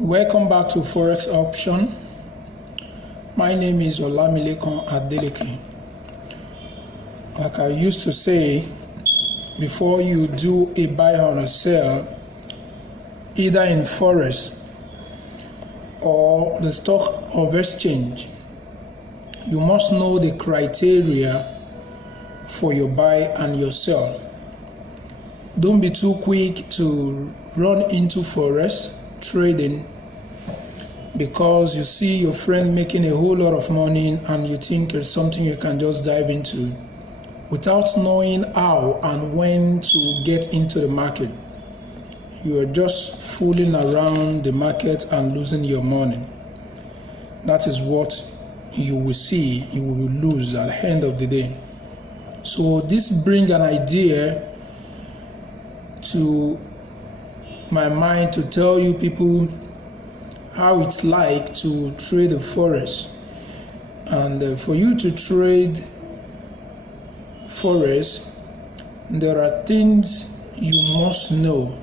Welcome back to Forex Option. My name is Olamilekan Adeleke. Like I used to say, before you do a buy or a sell, either in Forex or the stock of exchange, you must know the criteria for your buy and your sell. Don't be too quick to run into Forex trading because you see your friend making a whole lot of money and you think it's something you can just dive into without knowing how and when to get into the market. You are just fooling around the market and losing your money. That is what you will see, you will lose at the end of the day. So this brings an idea to my mind to tell you people how it's like to trade the Forex. And for you to trade Forex, there are things you must know.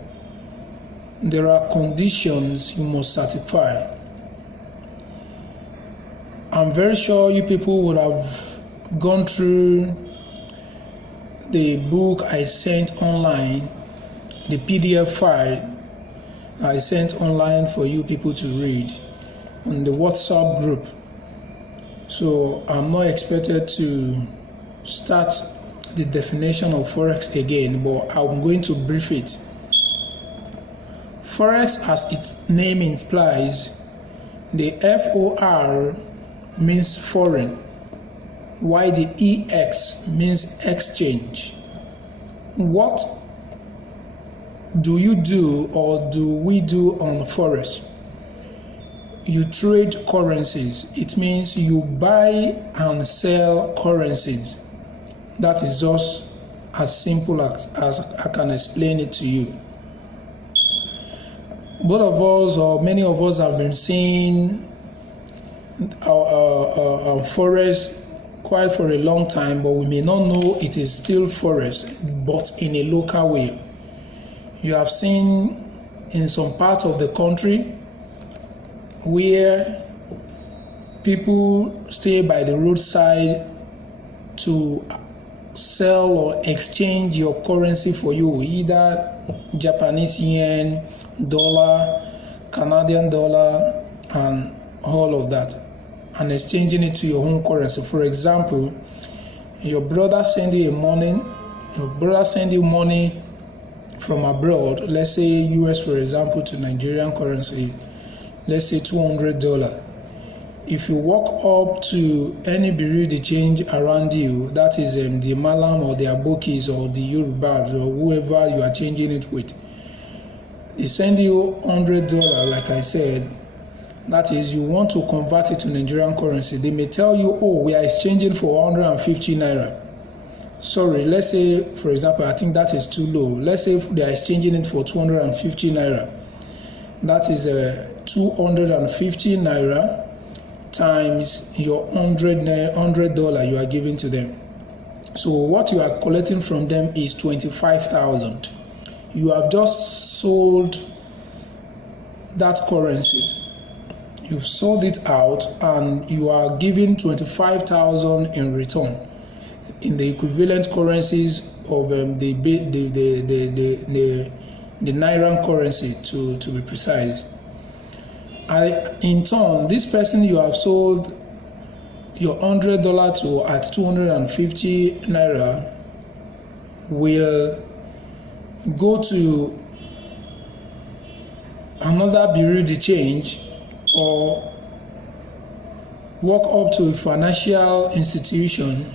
There are conditions you must satisfy. I'm very sure you people would have gone through the book I sent online, the PDF file I sent online for you people to read on the WhatsApp group. So I'm not expected to start the definition of Forex again, but I'm going to brief it. Forex, as its name implies, the FOR means foreign, while the EX means exchange. What do you do or do we do on Forex? You trade currencies. It means you buy and sell currencies. That is just as simple as I can explain it to you. Both of us, or many of us, have been seeing our Forex quite for a long time, but we may not know it is still Forex, but in a local way. You have seen in some parts of the country where people stay by the roadside to sell or exchange your currency for you, either Japanese yen, dollar, Canadian dollar, and all of that, and exchanging it to your own currency. For example, your brother send you money from abroad, let's say US, for example, to Nigerian currency, let's say $200. If you walk up to any bureau de change around you, that is the Malam or the Abokis or the Yorubas or whoever you are changing it with, they send you $100, like I said. That is, you want to convert it to Nigerian currency. They may tell you, oh, we are exchanging for 150 naira. Sorry, let's say, for example, I think that is too low. Let's say they are exchanging it for 250 naira. That is 250 naira times your $100 you are giving to them. So what you are collecting from them is 25,000. You have just sold that currency. You've sold it out and you are giving 25,000 in return in the equivalent currencies of the Nairan currency, to be precise. In turn, this person you have sold your $100 to at 250 naira will go to another bureau de change or walk up to a financial institution,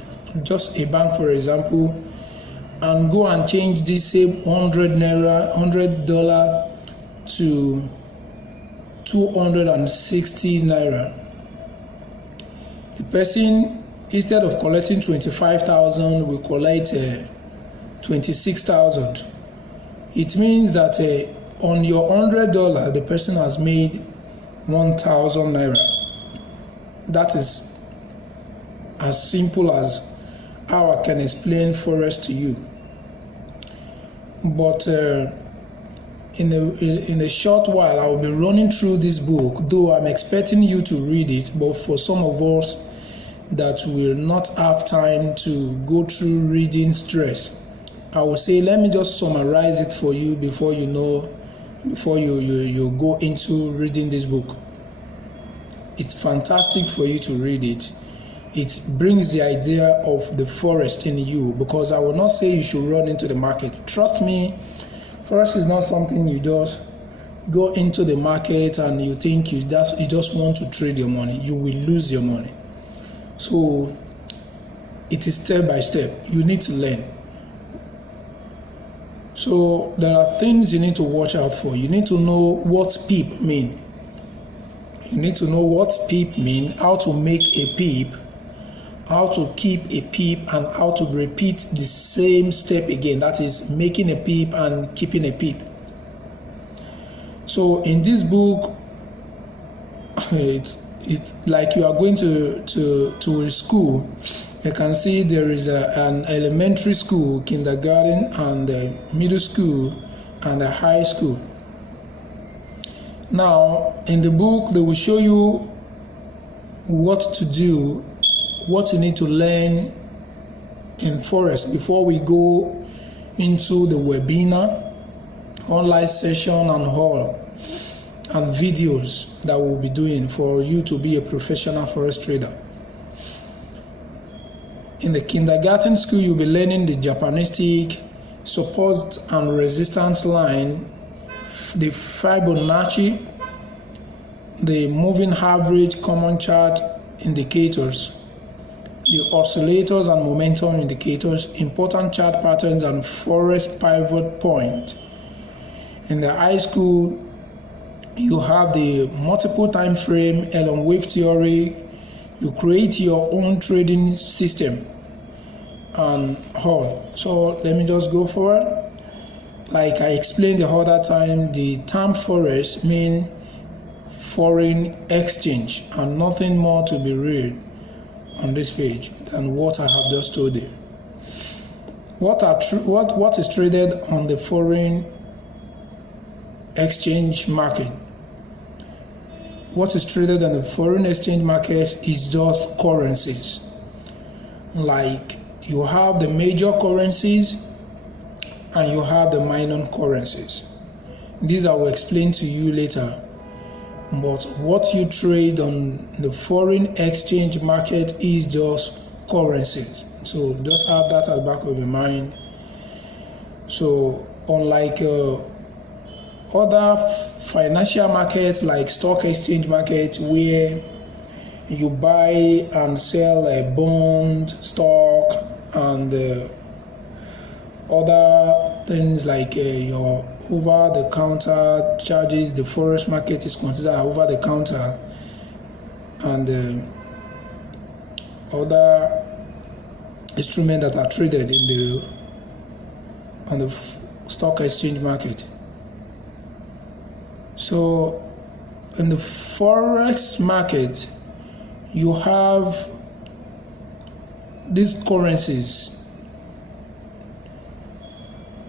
just a bank for example, and go and change this same $100 to 260 naira. The person, instead of collecting 25,000, will collect 26,000. It means that on your $100, the person has made 1,000 naira. That is as simple as how I can explain Forex to you. But in a short while, I will be running through this book, though I'm expecting you to read it, but for some of us that will not have time to go through reading stress, I will say, let me just summarize it for you before you go into reading this book. It's fantastic for you to read it. It brings the idea of the forest in you, because I will not say you should run into the market. Trust me, forex is not something you just go into the market and you think you just want to trade your money. You will lose your money. So it is step by step. You need to learn. So there are things you need to watch out for. You need to know what PEEP mean. You need to know what PEEP mean, how to make a PEEP, how to keep a PEEP, and how to repeat the same step again. That is making a PEEP and keeping a PEEP. So in this book, it's like you are going to a school. You can see there is an elementary school, kindergarten, and a middle school, and a high school. Now, in the book, they will show you what to do, what you need to learn in forex before we go into the webinar, online session, and hall, and videos that we'll be doing for you to be a professional forex trader. In the kindergarten school, you'll be learning the Japanese stick, support and resistance line, the Fibonacci, the moving average, common chart indicators, the oscillators and momentum indicators, important chart patterns, and forex pivot point. In the high school, you have the multiple time frame, Elon wave theory. You create your own trading system and all. So let me just go forward. Like I explained the other time, the term forex mean foreign exchange, and nothing more to be read on this page than what I have just told you. What is traded on the foreign exchange market? What is traded on the foreign exchange market is just currencies. Like you have the major currencies and you have the minor currencies. These I will explain to you later. But what you trade on the foreign exchange market is just currencies. So just have that at the back of your mind. So unlike other financial markets like stock exchange market, where you buy and sell a bond, stock, and other things like your over-the-counter charges, the forex market is considered over-the-counter, and other instruments that are traded on the stock exchange market. So in the forex market, you have these currencies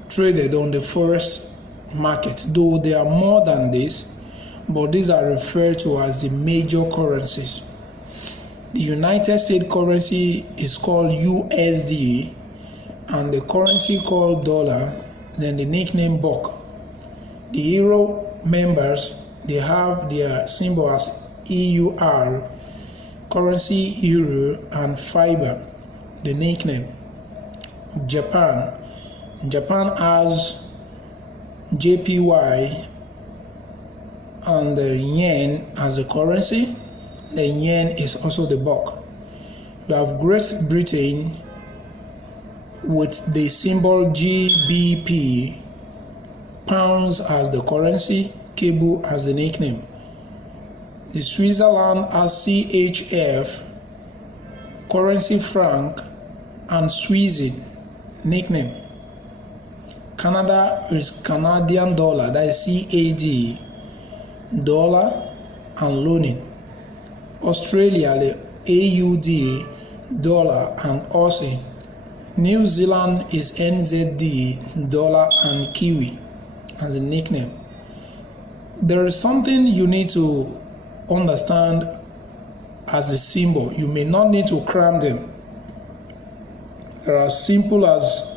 traded on the forex market, though they are more than this, but these are referred to as the major currencies. The United States currency is called USD, and the currency called dollar, then the nickname buck. The euro members, they have their symbol as EUR, currency euro, and fiber, the nickname. Japan has JPY and the yen as a currency. The yen is also the buck. You have Great Britain with the symbol GBP, pounds as the currency, cable as the nickname. The Switzerland has CHF, currency franc, and Swissy, nickname. Canada is Canadian dollar, that is CAD, dollar and loaning. Australia, the AUD, dollar and Aussie. New Zealand is NZD, dollar and Kiwi. as a nickname. There is something you need to understand as the symbol. You may not need to cram them. They are as simple as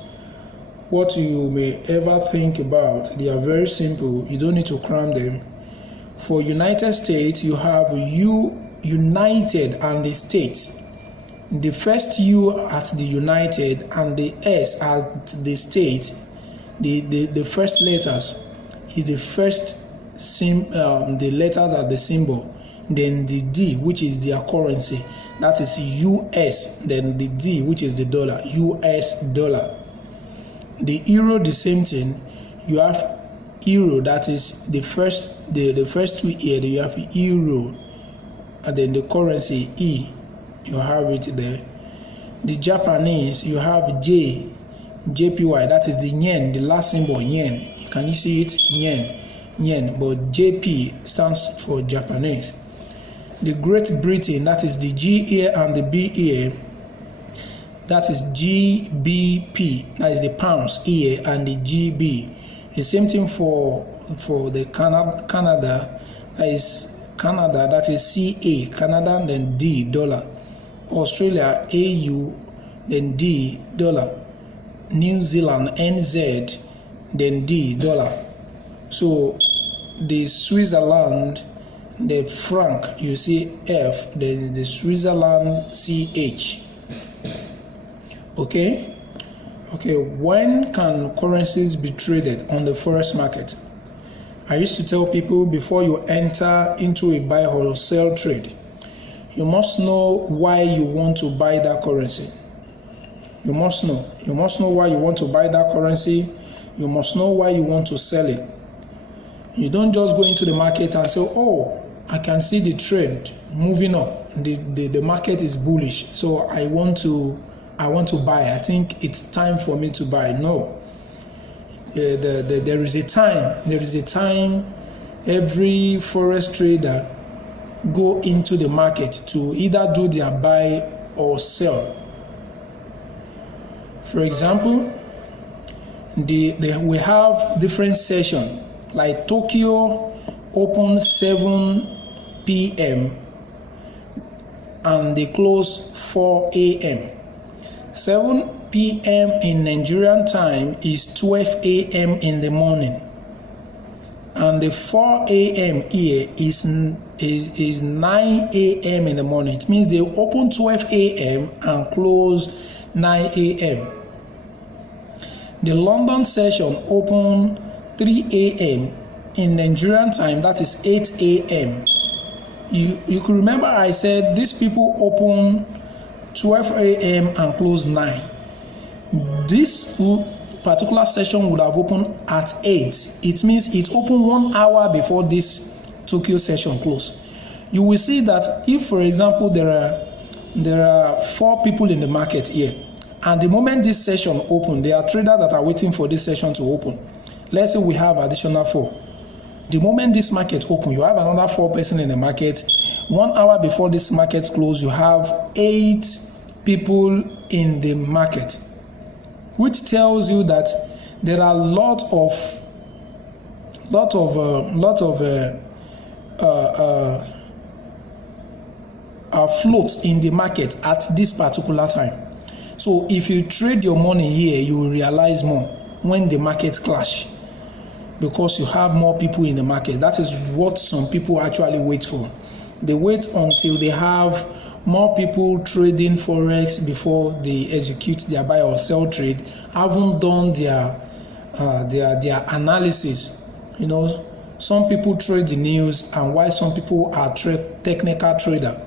what you may ever think about. They are very simple. You don't need to cram them. For United States, you have United and the States. The first U at the United and the S at the State, the first letters is the first the letters are the symbol. Then the D, which is their currency, that is US. Then the D, which is the dollar, US dollar. The euro, the same thing. You have euro, that is the first two here. You have euro, and then the currency E. You have it there. The Japanese, you have JPY, that is the yen, the last symbol yen. Can you see it? Yen, but JP stands for Japanese. The Great Britain, that is the G here and the B here, that is GBP, that is the pounds here and the GB. The same thing for the Canada, that is Canada, that is CA, Canada, then D, dollar. Australia, AU, then D, dollar. New Zealand, NZ, then D, dollar. So the Switzerland, the franc, you see F, then the Switzerland CH. Okay, when can currencies be traded on the forex market? I used to tell people, before you enter into a buy or sell trade, you must know why you want to buy that currency. You must know why you want to buy that currency. You must know why you want to sell it. You don't just go into the market and say, oh, I can see the trend moving up. The market is bullish, so I want to buy. I think it's time for me to buy. No. There is a time every forex trader go into the market to either do their buy or sell. For example, we have different sessions, like Tokyo open 7 p.m. and they close 4 a.m. 7 p.m. in Nigerian time is 12 a.m. in the morning, and the 4 a.m. here is 9 a.m. in the morning. It means they open 12 a.m. and close 9 a.m. The London session open 3 a.m. in Nigerian time, that is 8 a.m. You could remember I said these people open 12 a.m. and close 9. This particular session would have opened at 8. It means it opened 1 hour before this Tokyo session closed. You will see that if, for example, there are 4 people in the market here, and the moment this session open, there are traders that are waiting for this session to open. Let's say we have additional 4. The moment this market open, you have another 4 person in the market. 1 hour before this market close, you have 8 people in the market, which tells you that there are a lot of floats in the market at this particular time. So if you trade your money here, you will realize more when the market clash, because you have more people in the market. That is what some people actually wait for. They wait until they have more people trading forex before they execute their buy or sell trade, haven't done their analysis. You know, some people trade the news, and while some people are technical traders,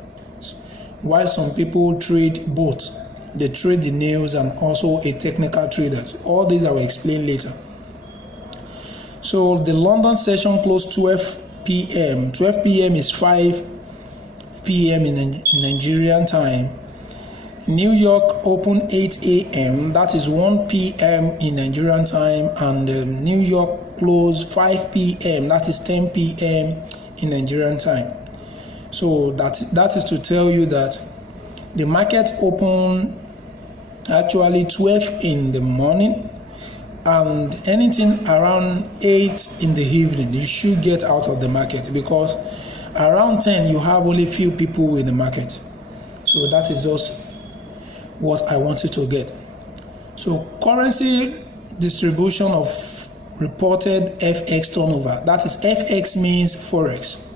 while some people trade both. They trade the news and also a technical trader. All these I will explain later. So the London session closed 12 p.m. 12 p.m. is 5 p.m. in Nigerian time. New York open 8 a.m. That is 1 p.m. in Nigerian time, and New York close 5 p.m. That is 10 p.m. in Nigerian time. So that is to tell you that the market open actually 12 in the morning, and anything around 8 in the evening, you should get out of the market, because around 10 you have only few people in the market. So that is just what I wanted to get. So currency distribution of reported FX turnover, that is, FX means forex.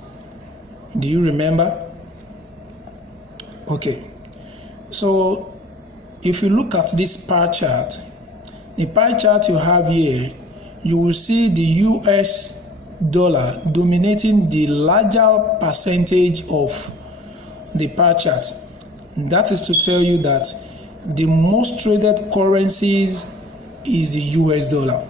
Do you remember? Okay, so if you look at this pie chart, the pie chart you have here, you will see the US dollar dominating the larger percentage of the pie chart. That is to tell you that the most traded currencies is the US dollar.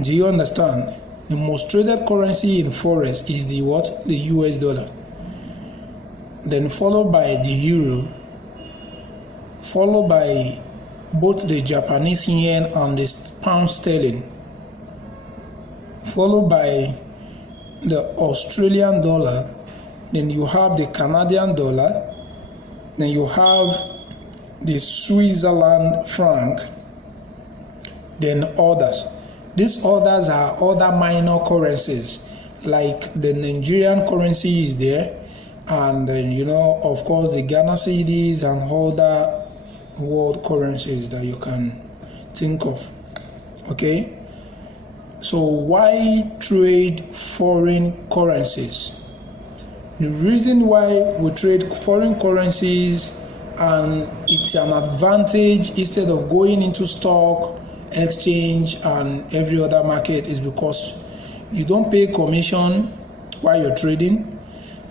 Do you understand? The most traded currency in forex is the what? The US dollar. Then followed by the euro, followed by both the Japanese yen and the pound sterling, followed by the Australian dollar, then you have the Canadian dollar, then you have the Switzerland franc, then others. These others are other minor currencies, like the Nigerian currency is there, and then, of course, the Ghana cedis and other world currencies that you can think of. Okay, so why trade foreign currencies? The reason why we trade foreign currencies, and it's an advantage instead of going into stock exchange and every other market, is because you don't pay commission while you're trading.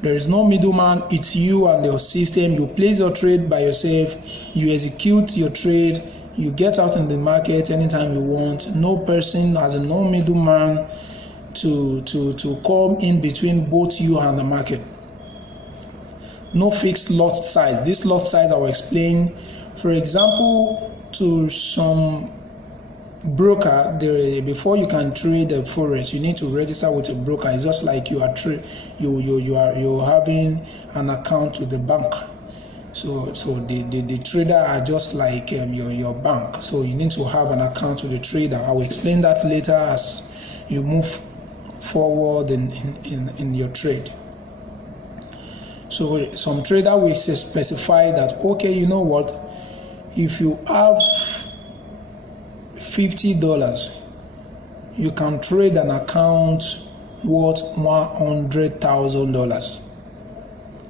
There is no middleman. It's you and your system. You place your trade by yourself, you execute your trade, you get out in the market anytime you want. No person, has no middleman to come in between both you and the market. No fixed lot size. This lot size I will explain. For example, to some broker, before you can trade the forex, you need to register with a broker. It's just like you're having an account with the bank. So the trader are just like your bank. So you need to have an account with the trader. I will explain that later as you move forward in your trade. So some trader will specify that, okay, you know what, if you have $50, you can trade an account worth $100,000.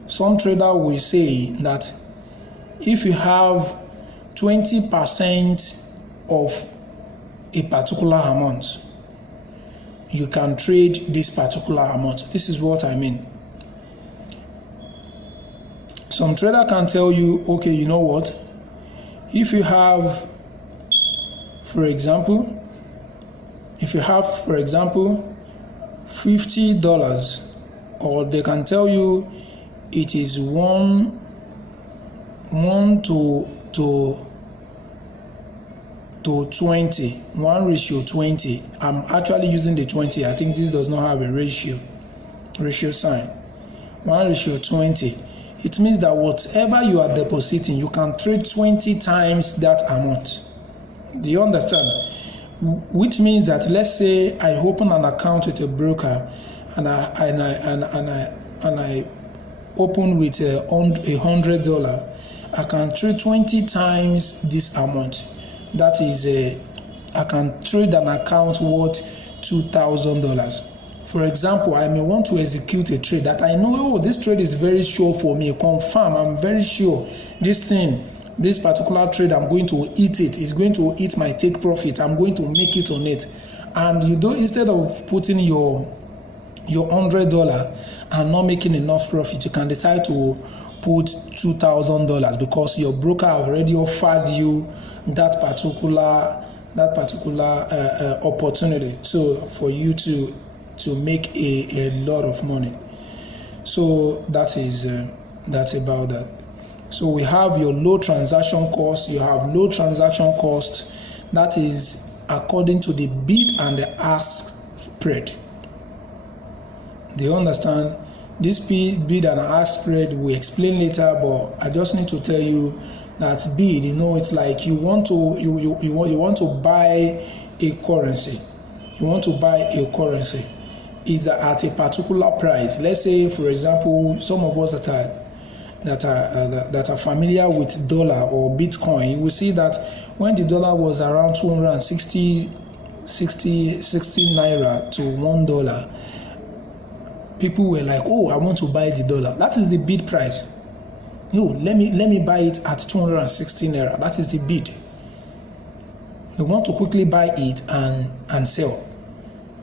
Some trader will say that if you have 20% of a particular amount, you can trade this particular amount. This is what I mean. Some trader can tell you, okay, you know what, if you have, for example, $50, or they can tell you it is 1 to 20, 1:20. I'm actually using the 20. I think this does not have a ratio sign. 1:20. It means that whatever you are depositing, you can trade 20 times that amount. Do you understand? Which means that, let's say I open an account with a broker, and I open with $100, I can trade 20 times this amount. That is I can trade an account worth $2,000. For example, I may want to execute a trade that I know, this trade is very sure for me, confirm, I'm very sure this particular trade, I'm going to eat it. It's going to eat my take profit. I'm going to make it on it. And instead of putting your $100 and not making enough profit, you can decide to put $2,000 because your broker already offered you that particular opportunity for you to make a lot of money. So that's about that. So we have your low transaction cost. You have low transaction cost. That is according to the bid and the ask spread. Do you understand? This bid and ask spread we explain later, but I just need to tell you that bid, it's like you want to buy a currency. You want to buy a currency is at a particular price. Let's say, for example, some of us that are familiar with dollar or Bitcoin, you will see that when the dollar was around 260 naira to $1, people were like, oh, I want to buy the dollar. That is the bid price. Let me buy it at 260 naira. That is the bid. They want to quickly buy it and sell.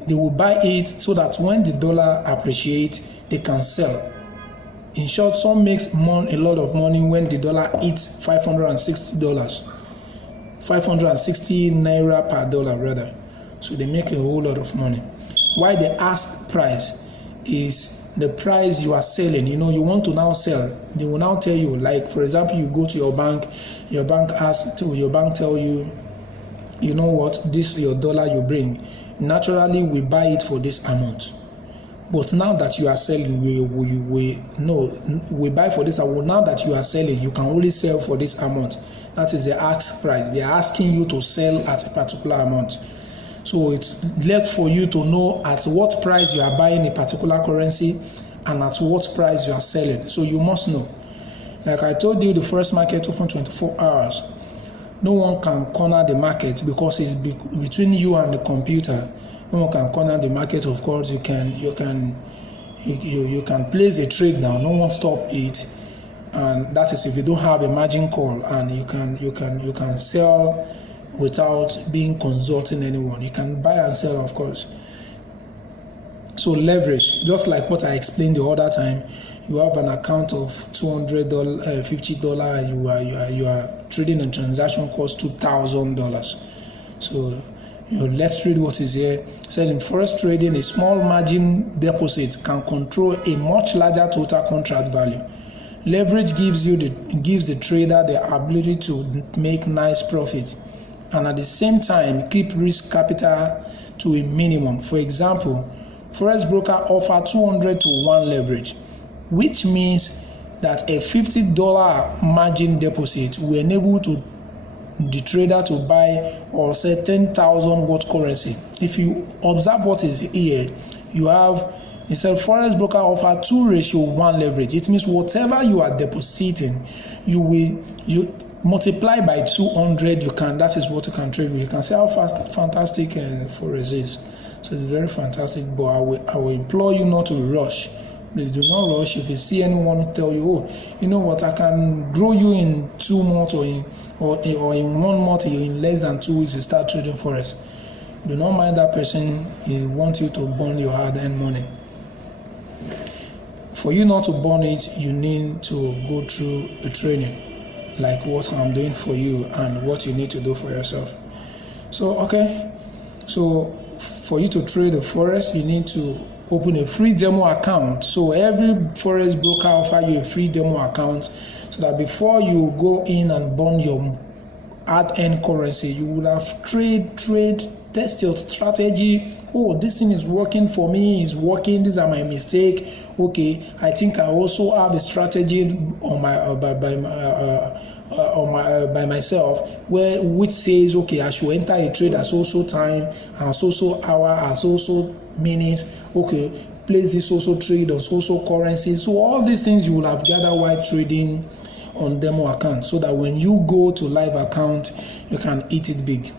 They will buy it so that when the dollar appreciates, they can sell. In short, some makes a lot of money when the dollar hits $560, 560 naira per dollar rather. So they make a whole lot of money. Why the ask price is the price you are selling. You want to now sell. They will now tell you, like for example, you go to your bank tell you, you know what, this your dollar you bring. Naturally, we buy it for this amount. But now that you are selling, we buy for this amount. Now that you are selling, you can only sell for this amount. That is the ask price. They are asking you to sell at a particular amount. So it's left for you to know at what price you are buying a particular currency and at what price you are selling. So you must know. Like I told you, the forex market open 24 hours. No one can corner the market because it's between you and the computer. No one can corner the market. Of course, you can place a trade now. No one stop it, and that is if you don't have a margin call, and you can sell without being consulting anyone. You can buy and sell, of course. So leverage, just like what I explained the other time. You have an account of $200, $50. You are trading a transaction cost $2,000. So let's read what is here. It said in forex trading, a small margin deposit can control a much larger total contract value. Leverage gives the trader the ability to make nice profit, and at the same time keep risk capital to a minimum. For example, forex broker offer 200 to 1 leverage, which means that a $50 margin deposit will enable the trader to buy or sell 10,000 worth currency. If you observe what is here, you have, instead forex broker offer 2:1 leverage. It means whatever you are depositing, you multiply by 200. That is what you can trade with. You can see how fantastic forex is. So it's very fantastic. But I will implore you not to rush. Please do not rush. If you see anyone tell you, oh, you know what, I can grow you in 2 months or in 1 month, in less than 2 weeks, you start trading forex. Do not mind that person. He wants you to burn your hard-earned money. For you not to burn it, you need to go through a training, like what I'm doing for you and what you need to do for yourself. So, okay. So, for you to trade the forex, you need to open a free demo account. So every forex broker offer you a free demo account, so that before you go in and burn your hard-earned currency, you will have test your strategy. Oh, this thing is working for me, is working, these are my mistake. Okay, I think I also have a strategy on my by myself which says, okay, I should enter a trade at so time and so hour and so minutes. Okay, place this also trade on so currency. So all these things you will have gathered while trading on demo account, so that when you go to live account, you can eat it big.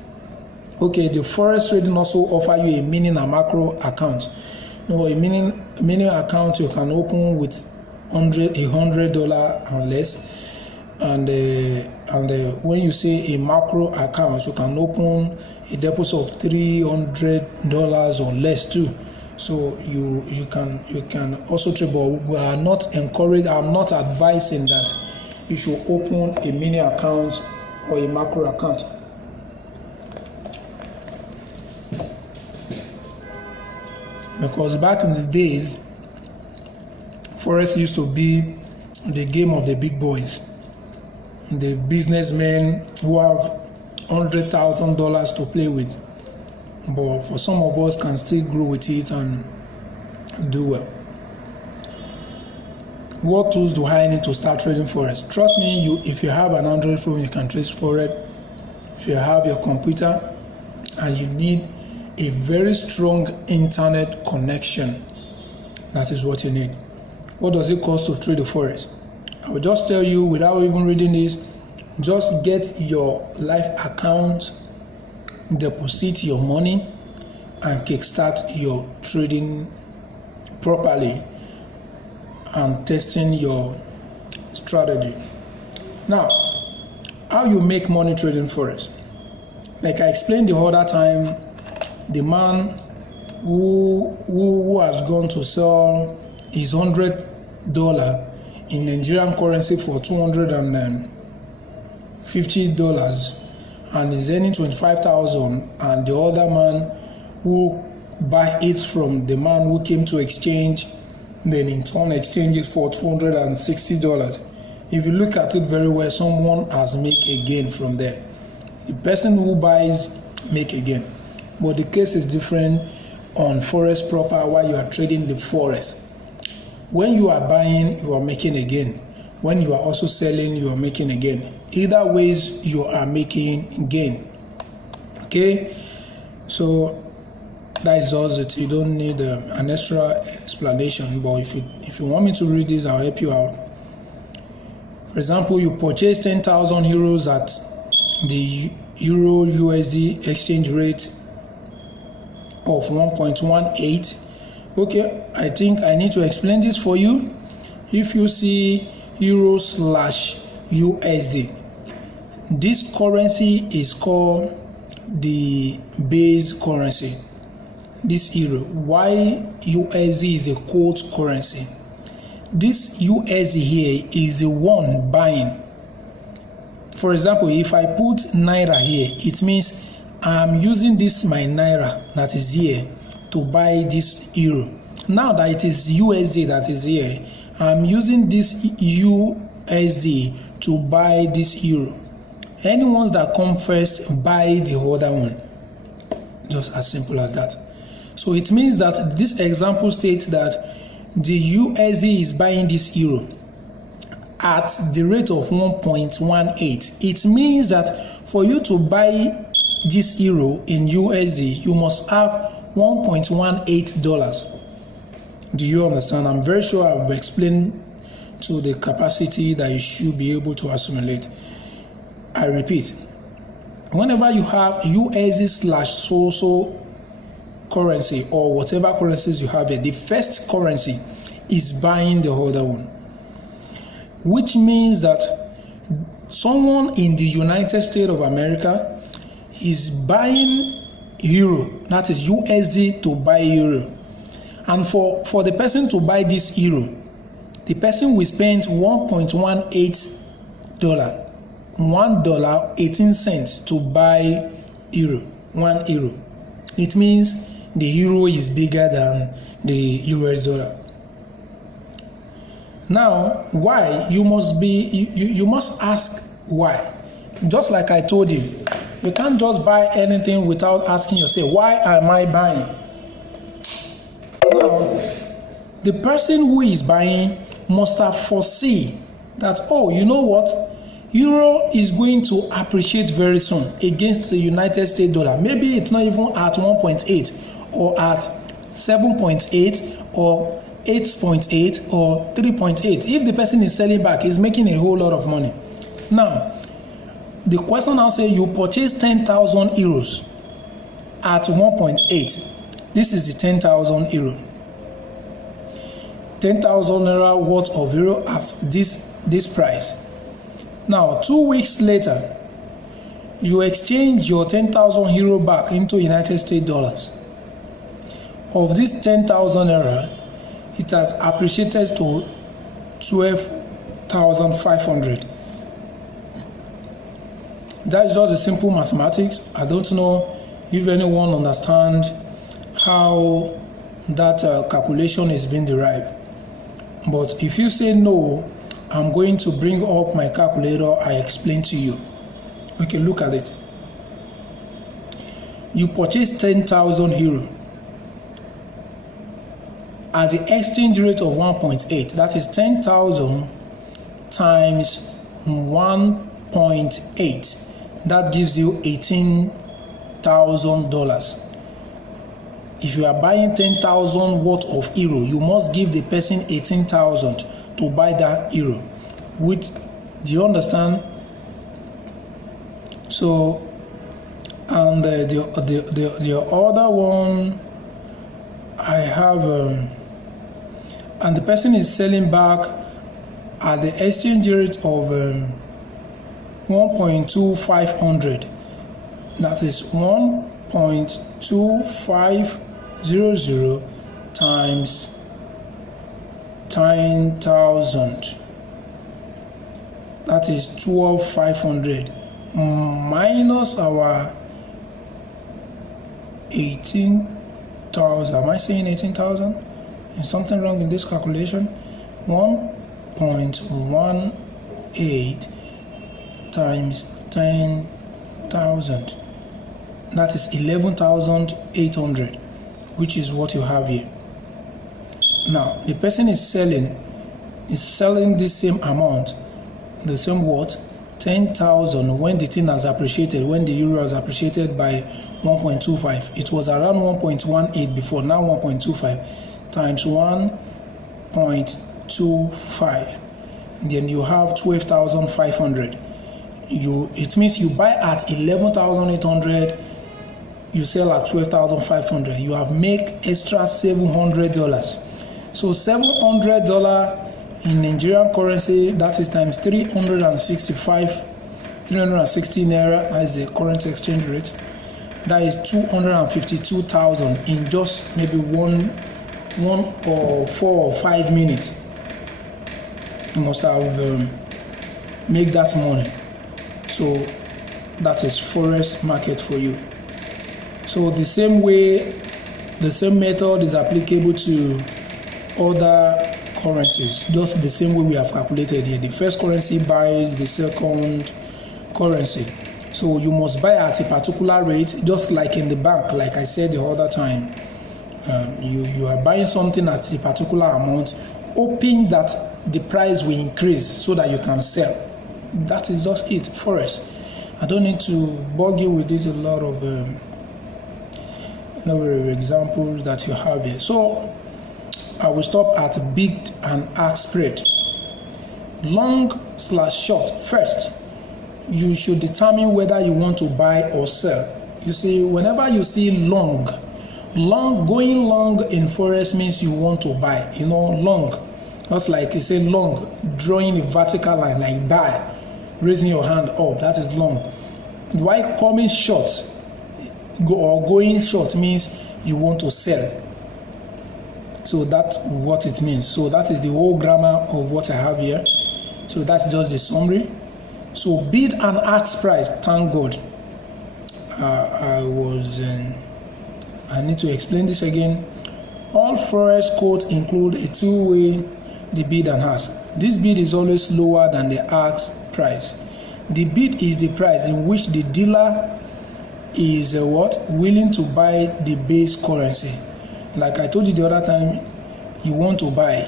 Okay, the forex trading also offer you a mini and macro account. No, a mini account you can open with $100 and less, and when you say a macro account, you can open a deposit of $300 or less too. So you can also trade, but we are not encouraged. I'm not advising that you should open a mini account or a macro account. Because back in the days, forex used to be the game of the big boys, the businessmen who have $100,000 to play with. But for some of us, can still grow with it and do well. what tools do I need to start trading forex? Trust me, if you have an Android phone, you can trade forex. If you have your computer and you need a very strong internet connection, that is what you need. What does it cost to trade the forex? I will just tell you without even reading this. Just get your live account, deposit your money, and kickstart your trading properly and testing your strategy. Now, how you make money trading forex? Like I explained the other time, the man who has gone to sell his $100 in Nigerian currency for $250 and is earning 25,000, and the other man who buy it from the man who came to exchange, then in turn exchange it for $260. If you look at it very well, someone has made a gain from there. The person who buys make a gain, but the case is different on forex proper while you are trading the forex. When you are buying, you are making a gain. When you are also selling, you are making a gain. Either ways, you are making gain. Okay, so that is all it. You don't need an extra explanation. But if you want me to read this, I'll help you out. For example, you purchase 10,000 euros at the Euro USD exchange rate of 1.18. Okay, I think I need to explain this for you. If you see Euro/USD, this currency is called the base currency. This euro, why USD is a quote currency. This USD here is the one buying. For example, if I put naira here, it means I'm using this my naira that is here to buy this euro. Now that it is USD that is here, I'm using this USD to buy this euro. Any ones that come first buy the other one. Just as simple as that. So it means that this example states that the USD is buying this euro at the rate of 1.18. It means that for you to buy this euro in USD, you must have $1.18. Do you understand? I'm very sure I've explained to the capacity that you should be able to assimilate. I repeat, whenever you have USD/so currency or whatever currencies you have here, the first currency is buying the other one, which means that someone in the United States of America is buying euro, that is USD to buy euro, and for the person to buy this euro, the person will spend $1.18, $1.18 to buy euro, 1 euro. It means the euro is bigger than the US dollar. Now, why? You must ask why. Just like I told you, you can't just buy anything without asking yourself, why am I buying? Now, the person who is buying must have foreseen that, oh, you know what? Euro is going to appreciate very soon against the United States dollar. Maybe it's not even at 1.8 or at 7.8 or 8.8 or 3.8. If the person is selling back, he's making a whole lot of money. Now, the question now says you purchase 10,000 euros at 1.8. This is the 10,000 euro. 10,000 naira worth of euro at this price. Now, 2 weeks later, you exchange your 10,000 euro back into United States dollars. Of this 10,000 naira, it has appreciated to 12,500. That is just a simple mathematics. I don't know if anyone understands how that calculation is being derived. But if you say no, I'm going to bring up my calculator. I explain to you. Okay, look at it. You purchase 10,000 euro at the exchange rate of 1.8. That is 10,000 times 1.8. That gives you $18,000. If you are buying 10,000 worth of euro, you must give the person 18,000 to buy that euro. Which, do you understand? So, and the other one I have, and the person is selling back at the exchange rate of 1.2500. That is 1.2500 times 10,000. That is 12,500 minus our 18,000. Am I saying 18,000? Is something wrong in this calculation? 1.18 times 10,000. That is 11,800, which is what you have here. Now the person is selling the same amount, the same what? 10,000 when the thing has appreciated, when the euro has appreciated by 1.25. It was around 1.18 before, now 1.25 times 1.25. Then you have 12,500. It means you buy at 11,800, you sell at 12,500. You have make extra $700. So $700 in Nigerian currency, that is times 360 naira. That is the current exchange rate. That is 252,000 in just maybe one or 4 or 5 minutes. You must have make that money. So that is forex market for you. So the same way, the same method is applicable to other currencies, just the same way we have calculated here. The first currency buys the second currency. So you must buy at a particular rate, just like in the bank, like I said the other time. You are buying something at a particular amount, hoping that the price will increase so that you can sell. That is just it, forex. I don't need to bug you with this, a lot of examples that you have here. So I will stop at bid and ask spread. Long/short. First, you should determine whether you want to buy or sell. You see, whenever you see long, going long in forex means you want to buy. You know, long, just like you say long, drawing a vertical line like buy, raising your hand up, that is long. While coming short or going short means you want to sell. So that's what it means. So that is the whole grammar of what I have here. So that's just the summary. So bid and ask price, thank God. I need to explain this again. All forex quotes include a two-way, the bid and ask. This bid is always lower than the ask price. The bid is the price in which the dealer is willing to buy the base currency. Like I told you the other time, you want to buy